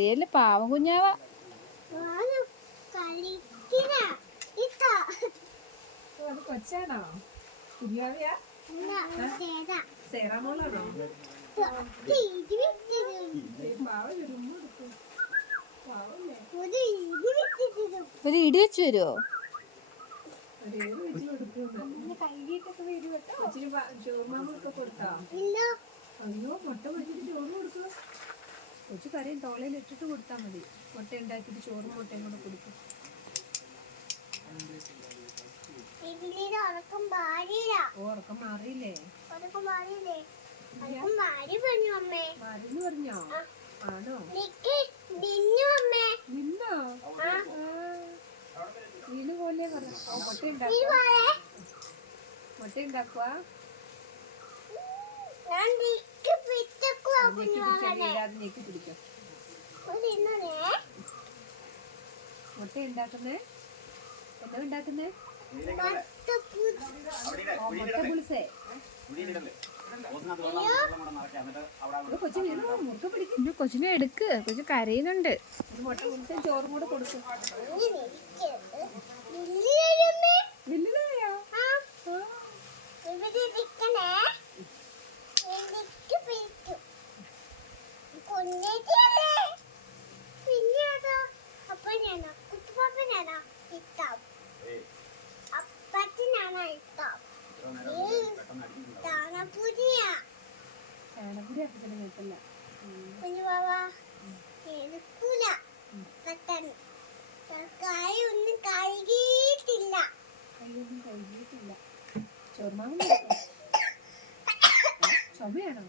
കരയല്ലേ പാവം കുഞ്ഞാവ. കൊച്ചാണോ? കുഞ്ഞാവയാ? സേറാമോളാണോ? ഒരു ഇടി വെച്ച് വരുമോ? അയ്യോ മുട്ട പൊരിച്ചിട്ട് ചോറ് കൊടുക്കുക. കൊച്ചു കറിയും തോളയിൽ ഇട്ടിട്ട് കൊടുത്താൽ മതി. മുട്ട ഉണ്ടാക്കിയിട്ട് ചോറും മുട്ടയും കൂടെ കൊടുക്കും. ഉറക്കം മാറിയില്ലേ? മാറിന്ന് പറഞ്ഞോ? ആണോ? നിന്നോ? വീണ് പോലെ പറഞ്ഞു. മുട്ട ഉണ്ടാക്കുക. നീക്കി പിടിക്കും. മുട്ട ഉണ്ടാക്കുന്നേ? എന്താ ഉണ്ടാക്കുന്നേ? മുട്ട പുളിസേ. കൊച്ചിനെ എടുക്ക്, കൊച്ചു കരയുന്നുണ്ട്. മുട്ട പുളിസേ ചോറും കൂടെ കൊടുക്കും. ചുമയാണോ?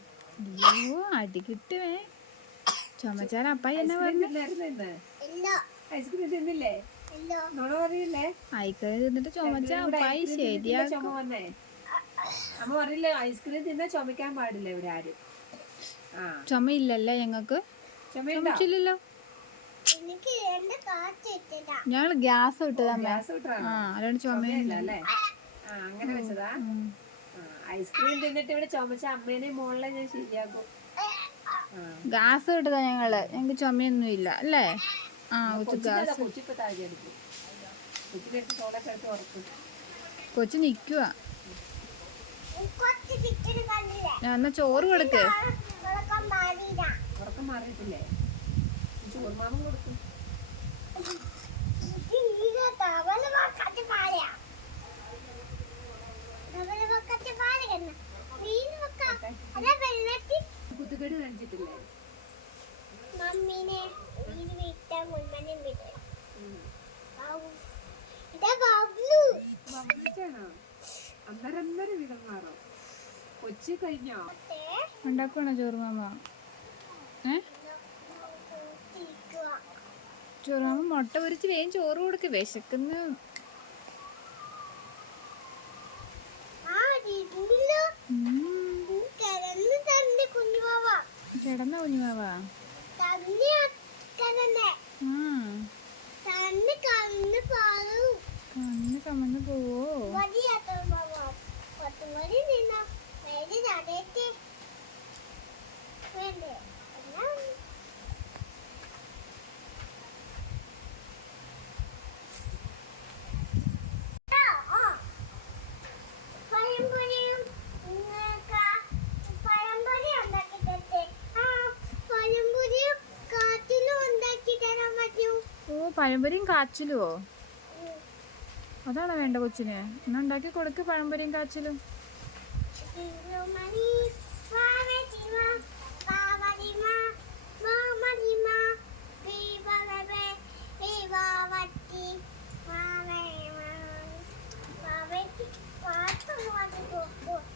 അയ്യോ അടി കിട്ടുവേ. ചുമച്ചാൻ അപ്പായി എന്നാ പറഞ്ഞില്ലായിരുന്നു. ഐസ്ക്രീം തിന്നില്ലേ? ഐസ്ക്രീം തിന്നിട്ട് ചുമച്ച അപ്പായി ശരിയാ. ചുമ വന്നേ. അമ്മ പറഞ്ഞില്ലേ ഐസ്ക്രീം തിന്നാ ചുമക്കാൻ പാടില്ല ഇവിടെ ആരും. ചുമയില്ലല്ലേ ഞങ്ങക്ക്? ചുമച്ചില്ലല്ലോ. ഞങ്ങള് ഗ്യാസ് വിട്ടതാ. അതുകൊണ്ട് ചുമയില്ല അല്ലേ? അങ്ങനെ വെച്ചതാ. ഐസ്ക്രീം തിന്നിട്ട് ഇവിടെ ചുമച്ച അമ്മേനെ മോളെ ഞാൻ ശരിയാക്കും. ഗ്യാസ് വിട്ടതാ ഞങ്ങക്ക് ചുമയൊന്നും ഇല്ല അല്ലേ? കൊച്ചു നിക്കുവാ. എന്നാ ചോറ് കൊടുക്ക്. ഉറക്കം മാറിയിട്ടില്ലേ? ചോറുമാമൻ കൊടുക്കും. കുത്തുകടി കാണിച്ചിട്ടില്ലേ? അന്നേരം വീതം മാറോ? കൊച്ചി കഴിഞ്ഞോ? ഉണ്ടാക്കണോ ചോറുമാമ? ചോറുമാമ മുട്ട പൊരിച്ച് വേഗം ചോറ് കൊടുക്ക്. വിശക്കുന്നു. കിടന്ന കുഞ്ഞുമാവാ? കണ്ണ് കമന്ന് പോവോ? പഴംപൊരിയും കാച്ചിലുവോ? അതാണോ വേണ്ട കൊച്ചിന്? എന്നാ ഉണ്ടാക്കി കൊടുക്ക് പഴംപൊരിയും കാച്ചിലും.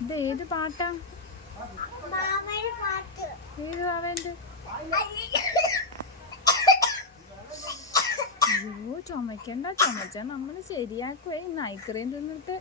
ഇത് ഏത് പാട്ടാ? ഏത് വാവേന്റെ? അയ്യോ ചുമക്കണ്ട. ചുമച്ചാ നമ്മള് ശരിയാക്കുവേ. ഐസ്ക്രീം തിന്നിട്ട്